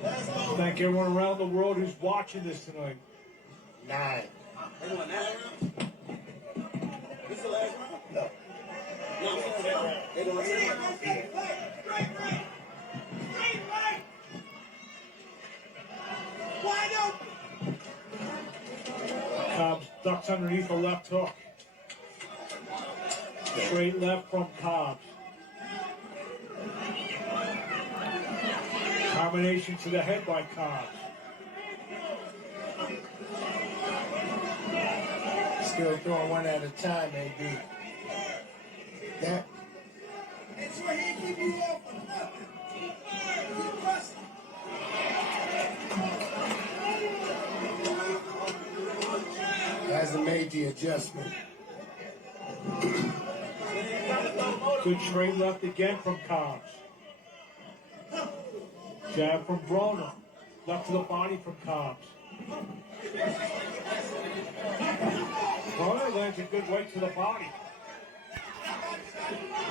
Thank everyone around the world who's watching this tonight. 9. No. Cobbs ducks underneath the left hook. Straight left from Cobbs. Combination to the head by Cobbs. Still throwing one at a time, AB. That. Hasn't made the adjustment. Good straight left again from Cobbs. Jab from Broner. Left to the body from Cobbs. Broner lands a good right to the body.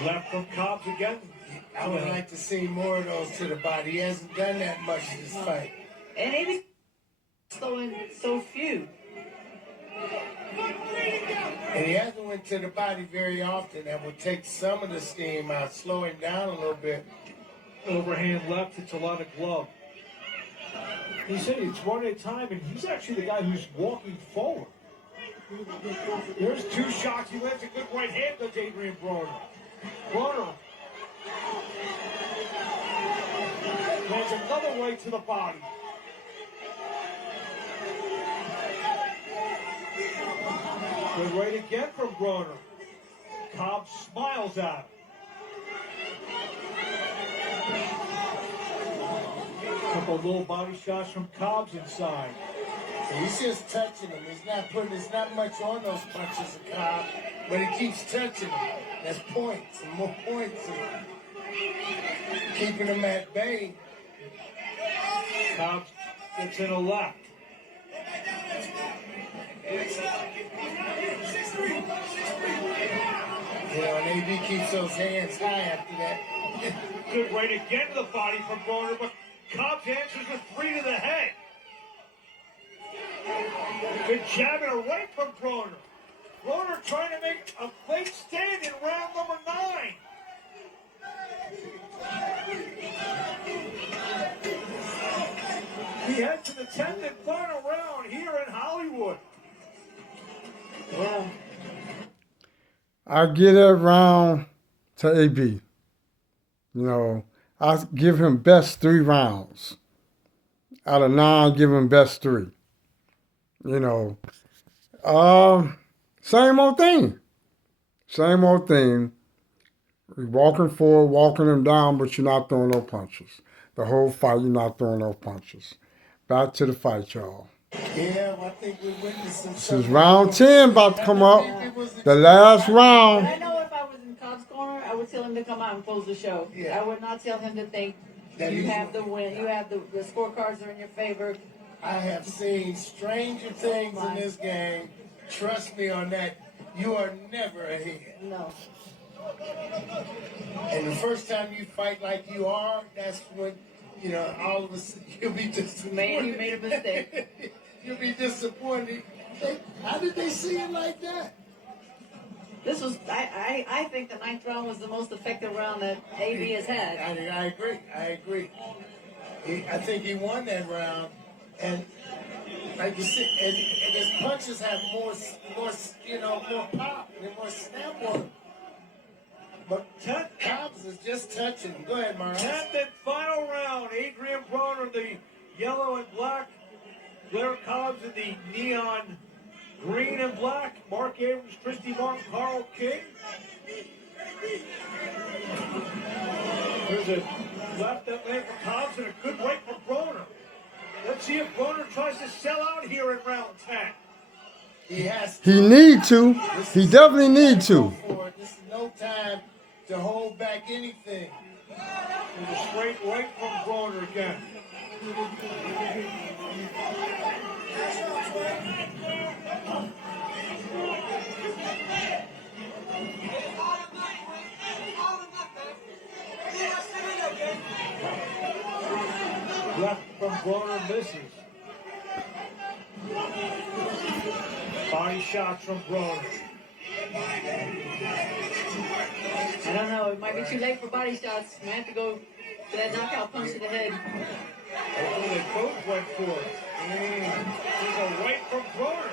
Left from Cobbs again. I would like to see more of those to the body. He hasn't done that much in this fight. And AB's throwing so few. And he hasn't went to the body very often. That will take some of the steam out, slow him down a little bit. Overhand left, it's a lot of glove. He said it's one at a time, and he's actually the guy who's walking forward. There's 2 shots. He lands a good right hand to Adrien Broner. Broner lands another right to the body. Good right again from Broner. Cobbs smiles at him. Couple little body shots from Cobbs inside. He's just touching him. There's not much on those punches of Cobb, but he keeps touching him. That's points and more points. And keeping him at bay. Cobbs gets in a left. And AB keeps those hands high after that. Good right again to the body from Broner, but Cobbs answers with 3 to the head. Good jab and a right from Broner. Broner trying to make a late stand in round number 9. He heads to the 10th and final round here in Hollywood. Well, I give that round to AB. I give him best 3 rounds. Out of 9, give him best 3. You know, same old thing. Same old thing. You're walking forward, walking him down, but you're not throwing no punches. The whole fight, you're not throwing no punches. Back to the fight, y'all. Yeah, I think we're witnessing This is round 10 about to come up. The last But round. I know if I was in Cobb's corner, I would tell him to come out and close the show. Yeah. I would not tell him to think That you he's- have the win. You have the scorecards are in your favor. I have seen stranger things in this game. Trust me on that. You are never ahead. No. And the first time you fight like you are, that's when, you know, all of a sudden you'll be disappointed. You made a mistake. You'll be disappointed. How did they see it like that? This was, I think the ninth round was the most effective round that AB has had. I agree. I think he won that round, and like you said, and his punches have more pop and more snap on them. But Cobbs is just touching. Go ahead, Mark. 10th and final round. Adrien Broner, the yellow and black. Blair Cobbs in the neon green and black. Mark Abrams, Christy Martin, Carl King. There's a left that lane for Cobbs and a good right for Broner. Let's see if Broner tries to sell out here in round 10. He has. He need to. He definitely need to. This is no time to hold back anything. There's a straight right from Broner again. Left from Broner misses. Body shots from Broner. I don't know. It might be too late for body shots. Might have to go for that knockout punch to the head. Oh, they both went for it. There's a right from Broner.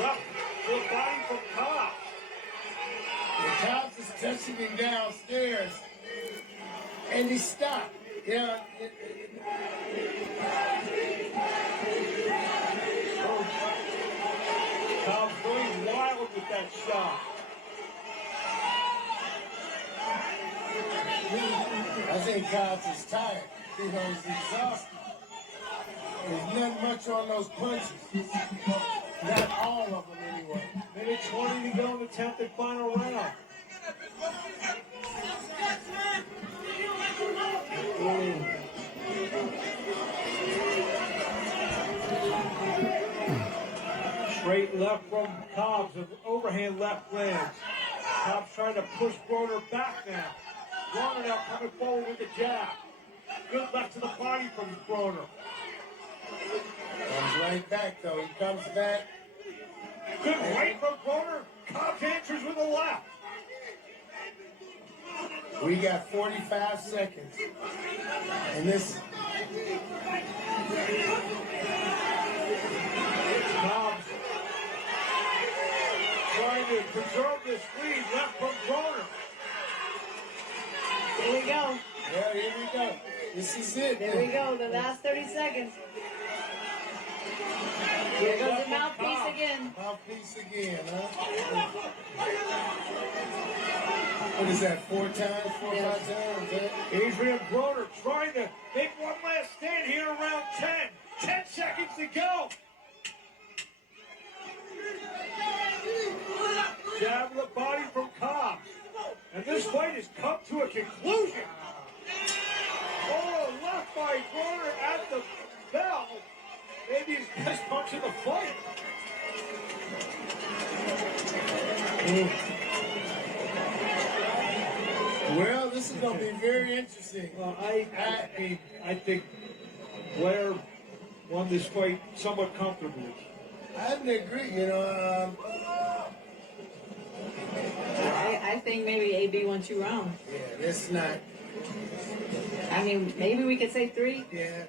Left to the body from Cobbs. The Cobbs is touching him downstairs, and he stopped. Yeah. Cobbs going wild with that shot. I think Cobbs is tired. You know, he's exhausted. There's not much on those punches. Not all of them, anyway. Minute 20 to go in the 10th and final round. Straight left from Cobbs, an overhand left lands. Cobbs trying to push Broner back now. Broner now coming forward with the jab. Good left to the body from Broner. Comes right back, though. He comes back. Good right from Broner. Cobbs answers with a left. We got 45 seconds. And this... Cobbs trying to preserve this lead. Left from Broner. Here we go. Yeah, here we go. This is it. There we go. The last 30 seconds. Here goes the mouthpiece again. Mouthpiece again, huh? What is that, 4 times, 4 or 5 times, huh? Adrien Broner trying to make one last stand here around 10. 10 seconds to go. Jab to the body from Cobbs. And this fight has come to a conclusion. Oh, left by Broner at the bell. Maybe his best punch of the fight. Well, this is going to be very interesting. Well, I think Blair won this fight somewhat comfortably. I would agree, you know. I think maybe AB won 2 rounds. Yeah, it's not. I mean, maybe we could say 3. Yeah,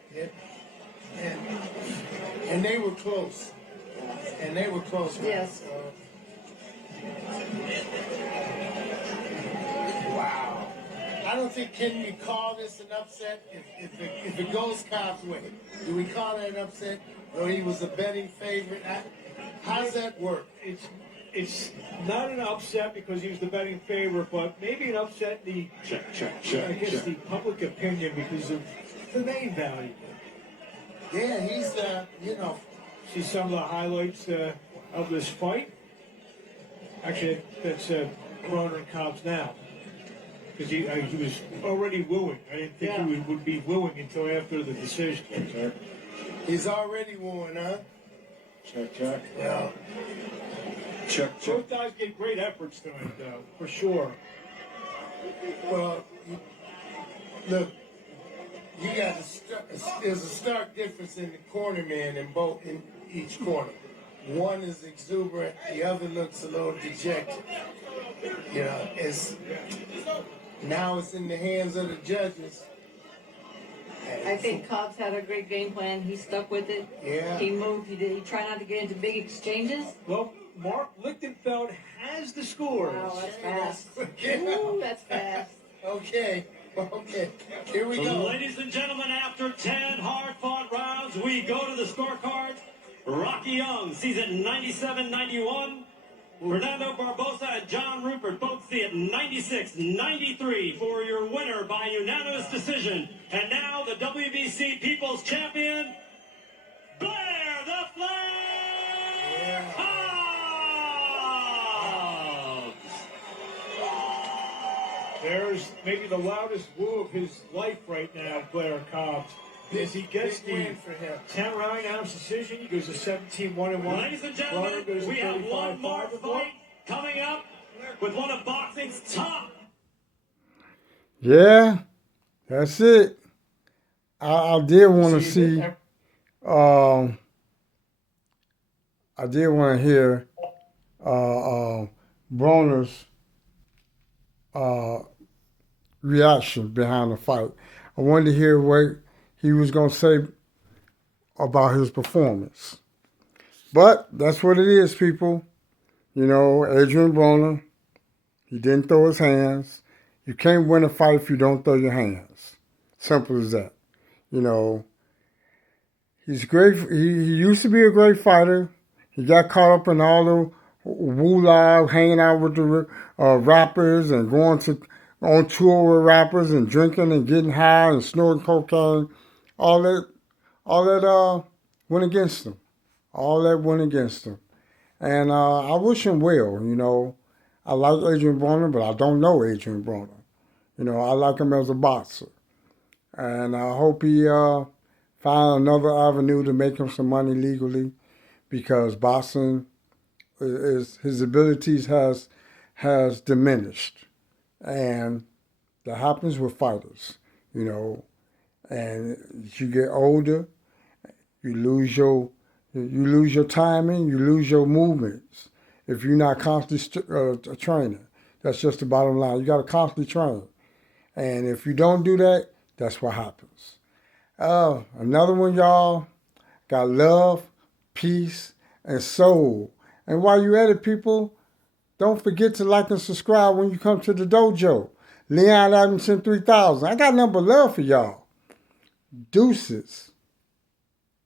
and they were close. And they were close. Yes. Wow. I don't think, can we call this an upset if it goes Cobb's way? Do we call it an upset, or he was a betting favorite? How does that work? It's not an upset because he was the betting favorite, but maybe an upset in the I guess the public opinion because of the name value. Yeah, he's See some of the highlights of this fight. Actually, that's Broner and Cobbs now. Because he was already wooing. I didn't think he would be wooing until after the decision. He's already won, huh? Check. Yeah. Check. Both guys gave great efforts tonight, though, for sure. Well, look, you got there's a stark difference in the corner man in each corner. One is exuberant, the other looks a little dejected. You know, now it's in the hands of the judges. I think Cobbs had a great game plan. He stuck with it. Yeah. He moved. He tried not to get into big exchanges. Well, Mark Lichtenfeld has the scores. Wow, that's fast. Ooh, that's fast. Okay. Here we go. Ladies and gentlemen, after 10 hard-fought rounds, we go to the scorecards. Rocky Young sees it 97-91. Fernando Barbosa and John Rupert both see it 96-93 for your winner by unanimous decision. And now the WBC People's Champion, Blair the Flame Cobbs! There's maybe the loudest woo of his life right now, Blair Cobbs. As he gets the 10-round decision, he goes to 17-1-1. Ladies and gentlemen, we have one more fight coming up with one of boxing's top. Yeah, that's it. I did want to see. I did want to hear Broner's reaction behind the fight. I wanted to hear what he was going to say about his performance. But that's what it is, people. You know, Adrien Broner, he didn't throw his hands. You can't win a fight if you don't throw your hands. Simple as that. You know, he's great. He used to be a great fighter. He got caught up in all the woo-la, hanging out with the rappers and going on tour with rappers and drinking and getting high and snorting cocaine. All that went against him. All that went against him. And I wish him well, you know. I like Adrien Broner, but I don't know Adrien Broner. You know, I like him as a boxer. And I hope he find another avenue to make him some money legally, because boxing his abilities has diminished. And that happens with fighters, you know. And as you get older, you lose your timing, you lose your movements. If you're not constantly training, that's just the bottom line. You got to constantly train, and if you don't do that, that's what happens. Another one, y'all, got love, peace, and soul. And while you're at it, people, don't forget to like and subscribe when you come to the dojo. Leon Adamson 3000. I got nothing but love for y'all. Deuces.